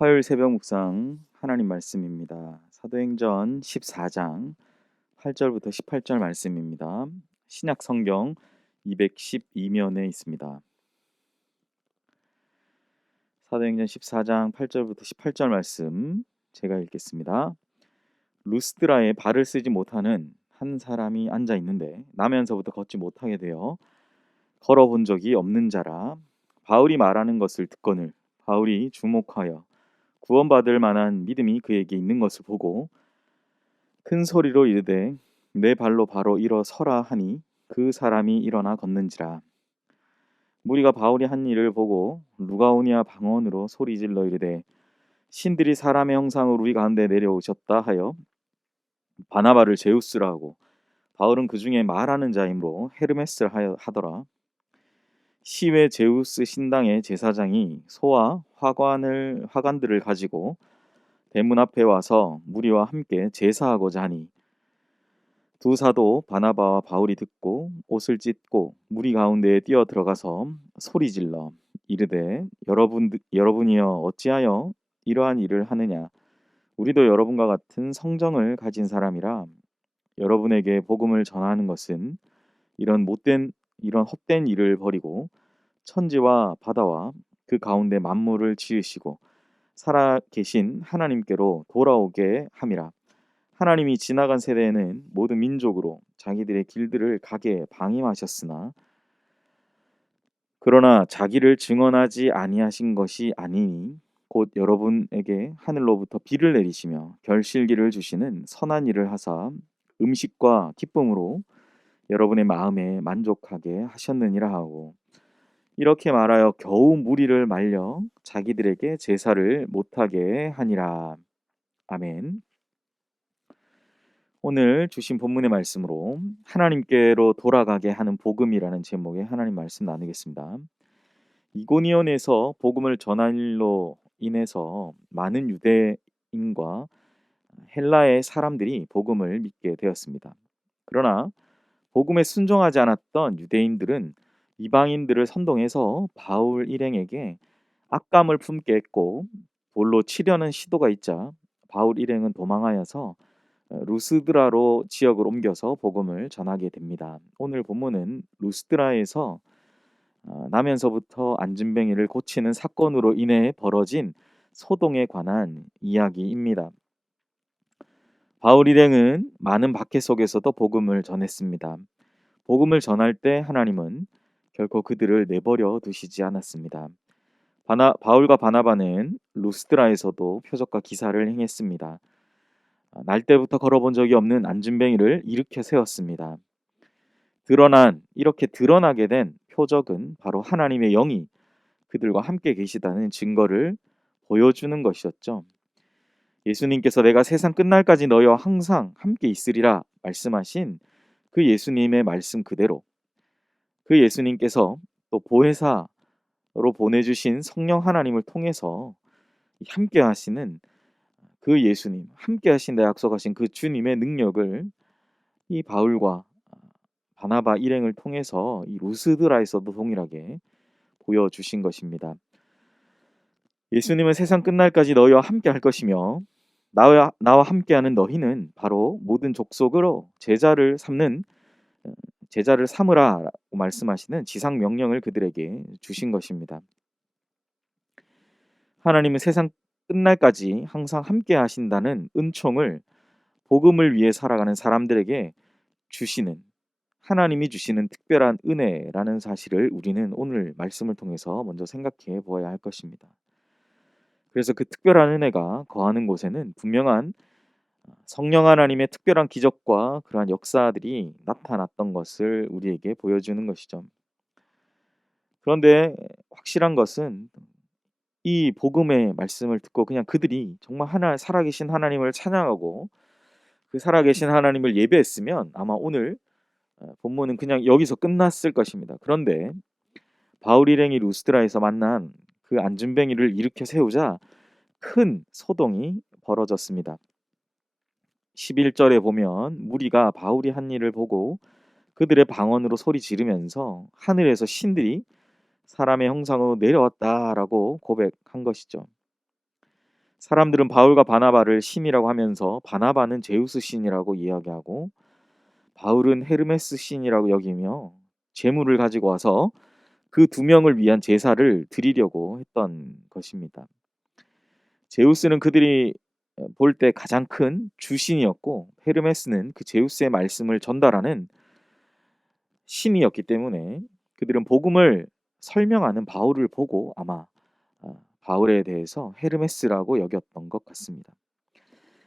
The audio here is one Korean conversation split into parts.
화요일 새벽 묵상 하나님 말씀입니다. 사도행전 14장 8절부터 18절 말씀입니다. 신약 성경 212면에 있습니다. 사도행전 14장 8절부터 18절 말씀 제가 읽겠습니다. 루스드라에 발을 쓰지 못하는 한 사람이 앉아 있는데 나면서부터 걷지 못하게 되어 걸어본 적이 없는 자라. 바울이 말하는 것을 듣거늘 바울이 주목하여 구원받을 만한 믿음이 그에게 있는 것을 보고 큰 소리로 이르되 내 발로 바로 일어서라 하니 그 사람이 일어나 걷는지라. 무리가 바울이 한 일을 보고 루가오니아 방언으로 소리질러 이르되 신들이 사람의 형상으로 우리 가운데 내려오셨다 하여 바나바를 제우스라 하고 바울은 그 중에 말하는 자이므로 헤르메스라 하더라. 시외 제우스 신당의 제사장이 소와 화관들을 가지고 대문 앞에 와서 무리와 함께 제사하고자 하니 두 사도 바나바와 바울이 듣고 옷을 찢고 무리 가운데에 뛰어 들어가서 소리질러 이르되 여러분이여 어찌하여 이러한 일을 하느냐. 우리도 여러분과 같은 성정을 가진 사람이라. 여러분에게 복음을 전하는 것은 이런 헛된 일을 버리고 천지와 바다와 그 가운데 만물을 지으시고 살아 계신 하나님께로 돌아오게 함이라. 하나님이 지나간 세대에는 모든 민족으로 자기들의 길들을 가게 방임하셨으나 그러나 자기를 증언하지 아니하신 것이 아니니 곧 여러분에게 하늘로부터 비를 내리시며 결실기를 주시는 선한 일을 하사 음식과 기쁨으로 여러분의 마음에 만족하게 하셨느니라 하고 이렇게 말하여 겨우 무리를 말려 자기들에게 제사를 못하게 하니라. 아멘. 오늘 주신 본문의 말씀으로 하나님께로 돌아가게 하는 복음이라는 제목의 하나님 말씀 나누겠습니다. 이고니온에서 복음을 전한 일로 인해서 많은 유대인과 헬라의 사람들이 복음을 믿게 되었습니다. 그러나 복음에 순종하지 않았던 유대인들은 이방인들을 선동해서 바울 일행에게 악감을 품게 했고 돌로 치려는 시도가 있자 바울 일행은 도망하여서 루스드라로 지역을 옮겨서 복음을 전하게 됩니다. 오늘 본문은 루스드라에서 나면서부터 안진뱅이를 고치는 사건으로 인해 벌어진 소동에 관한 이야기입니다. 바울 일행은 많은 박해 속에서도 복음을 전했습니다. 복음을 전할 때 하나님은 결코 그들을 내버려 두시지 않았습니다. 바울과 바나바는 루스드라에서도 표적과 기사를 행했습니다. 날 때부터 걸어본 적이 없는 안진뱅이를 일으켜 세웠습니다. 이렇게 드러나게 된 표적은 바로 하나님의 영이 그들과 함께 계시다는 증거를 보여주는 것이었죠. 예수님께서 내가 세상 끝날까지 너희와 항상 함께 있으리라 말씀하신 그 예수님의 말씀 그대로 그 예수님께서 또 보혜사로 보내주신 성령 하나님을 통해서 함께 하시는 그 예수님, 함께 하신다 약속하신 그 주님의 능력을 이 바울과 바나바 일행을 통해서 이 루스드라에서도 동일하게 보여주신 것입니다. 예수님은 세상 끝날까지 너희와 함께 할 것이며 나와 함께하는 너희는 바로 모든 족속으로 제자를 삼으라고 말씀하시는 지상 명령을 그들에게 주신 것입니다. 하나님은 세상 끝날까지 항상 함께 하신다는 은총을 복음을 위해 살아가는 사람들에게 주시는 하나님이 주시는 특별한 은혜라는 사실을 우리는 오늘 말씀을 통해서 먼저 생각해 보아야 할 것입니다. 그래서 그 특별한 은혜가 거하는 곳에는 분명한 성령 하나님의 특별한 기적과 그러한 역사들이 나타났던 것을 우리에게 보여주는 것이죠. 그런데 확실한 것은 이 복음의 말씀을 듣고 그냥 그들이 정말 살아계신 하나님을 찬양하고 그 살아계신 하나님을 예배했으면 아마 오늘 본문은 그냥 여기서 끝났을 것입니다. 그런데 바울 일행이 루스드라에서 만난 그 안진뱅이를 일으켜 세우자 큰 소동이 벌어졌습니다. 11절에 보면 무리가 바울이 한 일을 보고 그들의 방언으로 소리 지르면서 하늘에서 신들이 사람의 형상으로 내려왔다라고 고백한 것이죠. 사람들은 바울과 바나바를 신이라고 하면서 바나바는 제우스 신이라고 이야기하고 바울은 헤르메스 신이라고 여기며 제물을 가지고 와서 그 두 명을 위한 제사를 드리려고 했던 것입니다. 제우스는 그들이 볼 때 가장 큰 주신이었고 헤르메스는 그 제우스의 말씀을 전달하는 신이었기 때문에 그들은 복음을 설명하는 바울을 보고 아마 바울에 대해서 헤르메스라고 여겼던 것 같습니다.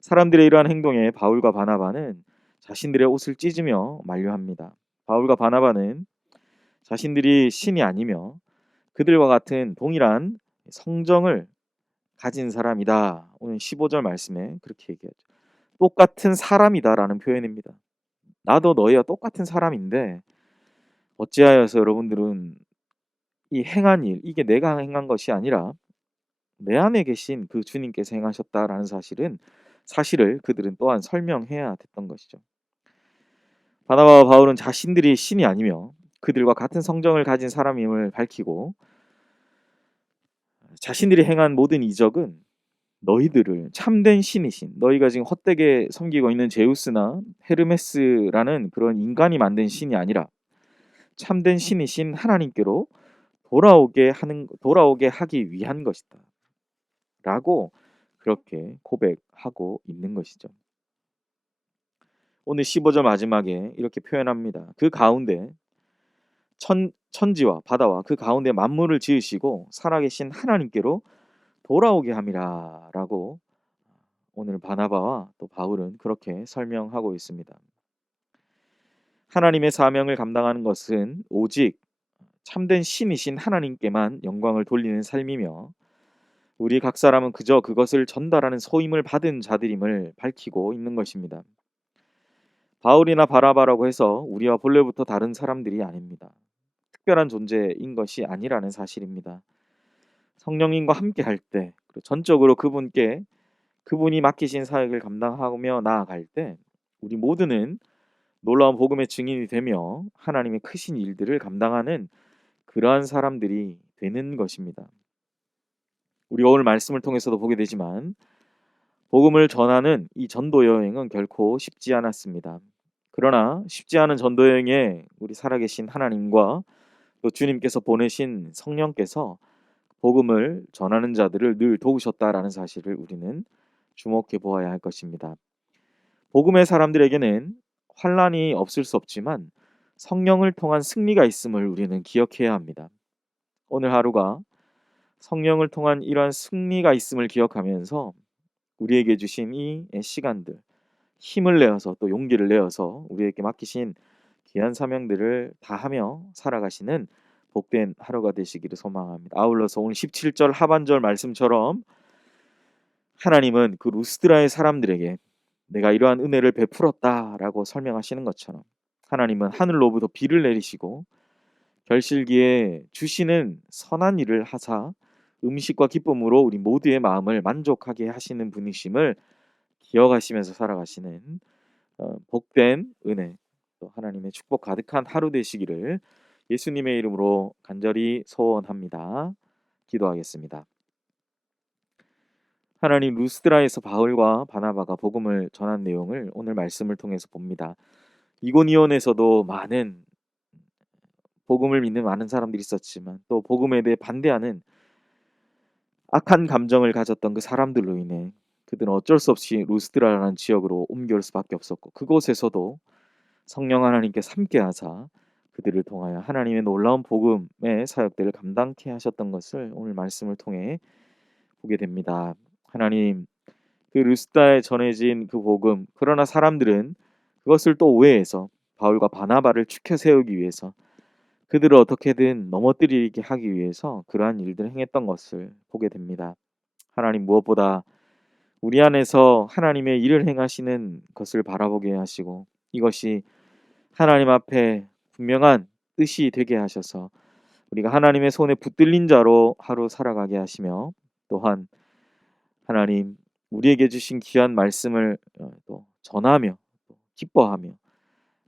사람들의 이러한 행동에 바울과 바나바는 자신들의 옷을 찢으며 만류합니다. 바울과 바나바는 자신들이 신이 아니며 그들과 같은 동일한 성정을 가진 사람이다. 오늘 15절 말씀에 그렇게 얘기하죠. 똑같은 사람이다라는 표현입니다. 나도 너희와 똑같은 사람인데 어찌하여서 여러분들은 이 행한 일, 이게 내가 행한 것이 아니라 내 안에 계신 그 주님께서 행하셨다라는 사실을 그들은 또한 설명해야 됐던 것이죠. 바나바와 바울은 자신들이 신이 아니며 그들과 같은 성정을 가진 사람임을 밝히고 자신들이 행한 모든 이적은 너희들을 참된 신이신 너희가 지금 헛되게 섬기고 있는 제우스나 헤르메스라는 그런 인간이 만든 신이 아니라 참된 신이신 하나님께로 돌아오게 하기 위한 것이다. 라고 그렇게 고백하고 있는 것이죠. 오늘 15절 마지막에 이렇게 표현합니다. 그 가운데 천지와 바다와 그 가운데 만물을 지으시고 살아계신 하나님께로 돌아오게 함이라 라고 오늘 바나바와 또 바울은 그렇게 설명하고 있습니다. 하나님의 사명을 감당하는 것은 오직 참된 신이신 하나님께만 영광을 돌리는 삶이며 우리 각 사람은 그저 그것을 전달하는 소임을 받은 자들임을 밝히고 있는 것입니다. 바울이나 바나바라고 해서 우리와 본래부터 다른 사람들이 아닙니다. 특별한 존재인 것이 아니라는 사실입니다. 성령님과 함께 할 때, 전적으로 그분이 맡기신 사역을 감당하며 나아갈 때, 우리 모두는 놀라운 복음의 증인이 되며 하나님의 크신 일들을 감당하는 그러한 사람들이 되는 것입니다. 우리가 오늘 말씀을 통해서도 보게 되지만 복음을 전하는 이 전도 여행은 결코 쉽지 않았습니다. 그러나 쉽지 않은 전도 여행에 우리 살아계신 하나님과 또 주님께서 보내신 성령께서 복음을 전하는 자들을 늘 도우셨다라는 사실을 우리는 주목해 보아야 할 것입니다. 복음의 사람들에게는 환란이 없을 수 없지만 성령을 통한 승리가 있음을 우리는 기억해야 합니다. 오늘 하루가 성령을 통한 이러한 승리가 있음을 기억하면서 우리에게 주신 이 시간들 힘을 내어서 또 용기를 내어서 우리에게 맡기신 귀한 사명들을 다하며 살아가시는 복된 하루가 되시기를 소망합니다. 아울러서 오늘 17절 하반절 말씀처럼 하나님은 그 루스드라의 사람들에게 내가 이러한 은혜를 베풀었다라고 설명하시는 것처럼 하나님은 하늘로부터 비를 내리시고 결실기에 주시는 선한 일을 하사 음식과 기쁨으로 우리 모두의 마음을 만족하게 하시는 분이심을 기억하시면서 살아가시는 복된 은혜 또 하나님의 축복 가득한 하루 되시기를 예수님의 이름으로 간절히 소원합니다. 기도하겠습니다. 하나님, 루스드라에서 바울과 바나바가 복음을 전한 내용을 오늘 말씀을 통해서 봅니다. 이고니온에서도 많은 복음을 믿는 많은 사람들이 있었지만 또 복음에 대해 반대하는 악한 감정을 가졌던 그 사람들로 인해 그들은 어쩔 수 없이 루스드라라는 지역으로 옮겨올 수밖에 없었고 그곳에서도 성령 하나님께서 함께 하사 그들을 통하여 하나님의 놀라운 복음의 사역들을 감당케 하셨던 것을 오늘 말씀을 통해 보게 됩니다. 하나님, 그 루스드라에 전해진 그 복음, 그러나 사람들은 그것을 또 오해해서 바울과 바나바를 추켜 세우기 위해서 그들을 어떻게든 넘어뜨리게 하기 위해서 그러한 일들을 행했던 것을 보게 됩니다. 하나님, 무엇보다 우리 안에서 하나님의 일을 행하시는 것을 바라보게 하시고 이것이 하나님 앞에 분명한 뜻이 되게 하셔서 우리가 하나님의 손에 붙들린 자로 하루 살아가게 하시며 또한 하나님 우리에게 주신 귀한 말씀을 또 전하며 또 기뻐하며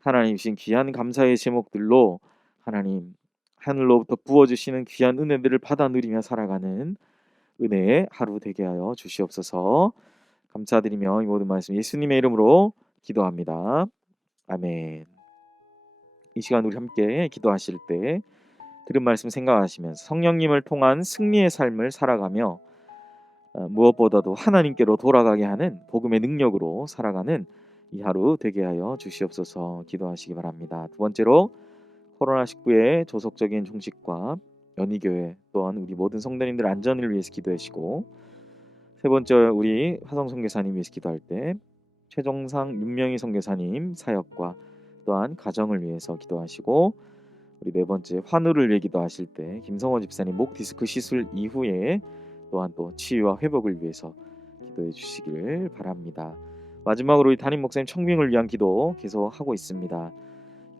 하나님 주신 귀한 감사의 제목들로 하나님 하늘로부터 부어주시는 귀한 은혜들을 받아 누리며 살아가는 은혜의 하루 되게 하여 주시옵소서. 감사드리며 이 모든 말씀 예수님의 이름으로 기도합니다. 아멘. 이 시간 우리 함께 기도하실 때 들은 말씀 생각하시면서 성령님을 통한 승리의 삶을 살아가며 무엇보다도 하나님께로 돌아가게 하는 복음의 능력으로 살아가는 이 하루 되게 하여 주시옵소서 기도하시기 바랍니다. 두 번째로 코로나19의 조속적인 종식과 연희교회 또한 우리 모든 성도님들 안전을 위해서 기도하시고, 세 번째 우리 화성 선교사님 위해서 기도할 때 최종상 윤명희 선교사님 사역과 또한 가정을 위해서 기도하시고, 우리 네 번째 환우를 위해 기도하실 때 김성호 집사님 목 디스크 시술 이후에 또한 또 치유와 회복을 위해서 기도해 주시기를 바랍니다. 마지막으로 우리 담임 목사님 청빙을 위한 기도 계속 하고 있습니다.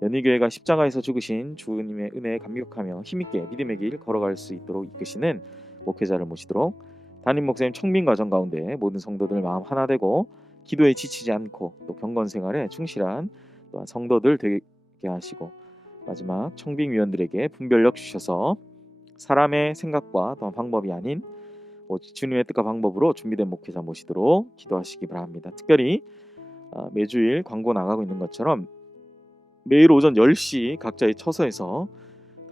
연희교회가 십자가에서 죽으신 주님의 은혜에 감격하며 힘있게 믿음의 길 걸어갈 수 있도록 이끄시는 목회자를 모시도록 담임 목사님 청빙 과정 가운데 모든 성도들 마음 하나 되고 기도에 지치지 않고 또 경건 생활에 충실한 또한 성도들 되게 하시고, 마지막 청빙위원들에게 분별력 주셔서 사람의 생각과 또한 방법이 아닌 오직 주님의 뜻과 방법으로 준비된 목회자 모시도록 기도하시기 바랍니다. 특별히 매주일 광고 나가고 있는 것처럼 매일 오전 10시 각자의 처소에서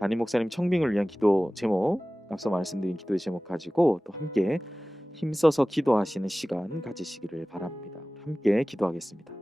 담임 목사님 청빙을 위한 기도 제목, 앞서 말씀드린 기도의 제목 가지고 또 함께 힘써서 기도하시는 시간 가지시기를 바랍니다. 함께 기도하겠습니다.